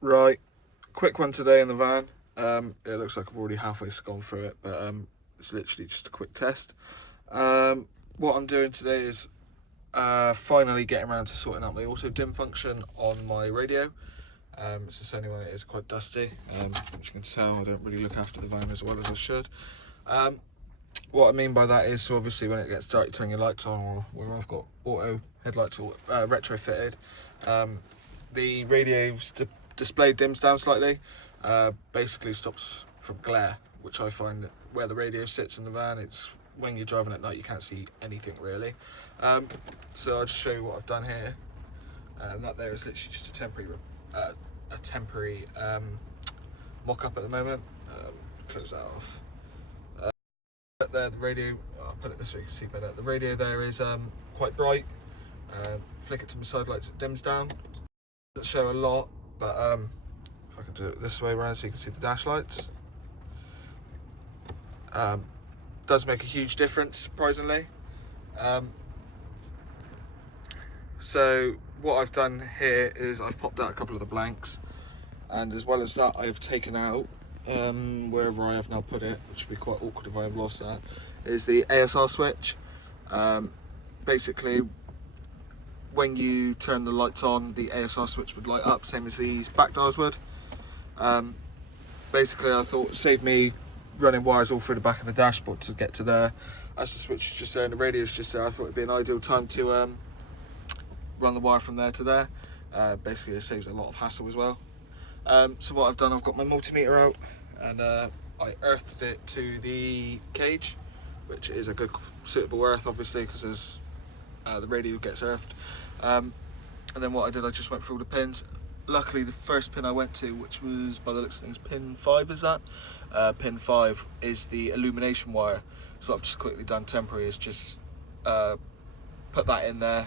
Right, quick one today in the van. It looks like I've already halfway gone through it, but it's literally just a quick test. What I'm doing today is finally getting around to sorting out my auto dim function on my radio. It's just only when it is quite dusty. As you can tell, I don't really look after the van as well as I should. What I mean by that is, so obviously when it gets dark, you turn your lights on, or where I've got auto headlights or retrofitted, the radio's display dims down slightly, basically stops from glare, which I find that where the radio sits in the van, it's when you're driving at night you can't see anything really. So I'll just show you what I've done here. That there is literally just a temporary mock-up at the moment. Close that off. There, the radio, I'll put it this way you can see better. The radio there is quite bright. Flick it to my side lights, it dims down. Doesn't show a lot, but if I can do it this way around so you can see the dash lights. Does make a huge difference, surprisingly. So what I've done here is I've popped out a couple of the blanks, and as well as that I've taken out wherever I have now put it, which would be quite awkward if I have lost that, is the ASR switch. Basically when you turn the lights on, the ASR switch would light up, same as these back dials would. Basically I thought it saved me running wires all through the back of the dashboard to get to there. As the switch is just there and the radio is just there, I thought it'd be an ideal time to run the wire from there to there. Basically it saves a lot of hassle as well. So what I've done, I've got my multimeter out, and I earthed it to the cage, which is a good suitable earth obviously because the radio gets earthed. And then what I did, I just went through all the pins. Luckily the first pin I went to, which was by the looks of things pin 5, is that? Pin 5 is the illumination wire. So what I've just quickly done temporary is just put that in there,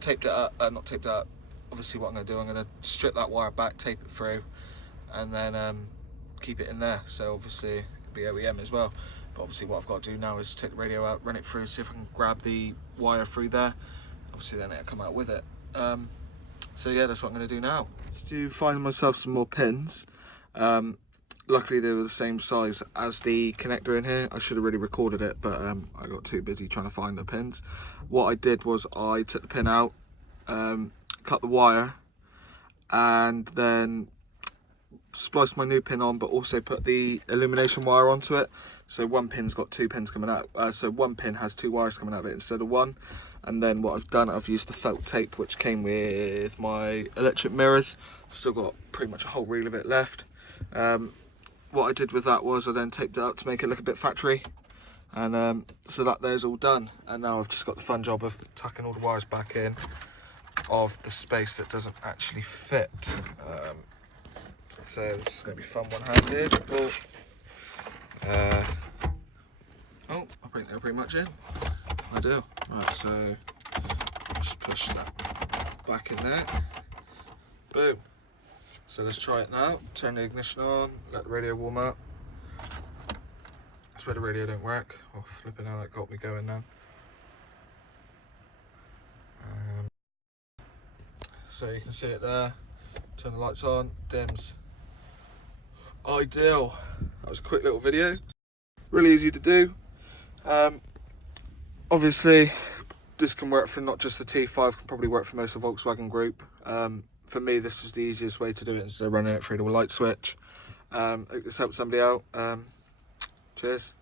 taped it up, not taped it up. Obviously what I'm going to do, I'm going to strip that wire back, tape it through, and then keep it in there. So obviously it'll be OEM as well. But obviously what I've got to do now is take the radio out, run it through, see if I can grab the wire through there. Obviously then it'll come out with it. So yeah, that's what I'm going to do now. To find myself some more pins. Luckily they were the same size as the connector in here. I should have really recorded it, but I got too busy trying to find the pins. What I did was I took the pin out, cut the wire, and then spliced my new pin on, but also put the illumination wire onto it. So one pin's got 2 pins coming out, so one pin has 2 wires coming out of it instead of 1. And then what I've done, I've used the felt tape which came with my electric mirrors. I've still got pretty much a whole reel of it left. What I did with that was I then taped it up to make it look a bit factory, and so that there's all done. And now I've just got the fun job of tucking all the wires back in of the space that doesn't actually fit. So it's going to be fun one-handed. Oh, I think they're pretty much in. I do. Right, so just push that back in there. Boom. So let's try it now. Turn the ignition on, let the radio warm up. That's where the radio don't work. Oh, flipping out, that got me going now. So you can see it there. Turn the lights on, dims. Ideal. That was a quick little video. Really easy to do. Obviously, this can work for not just the T5, can probably work for most of the Volkswagen group. For me, this is the easiest way to do it instead of running it through the light switch. Hope this helped somebody out. Cheers.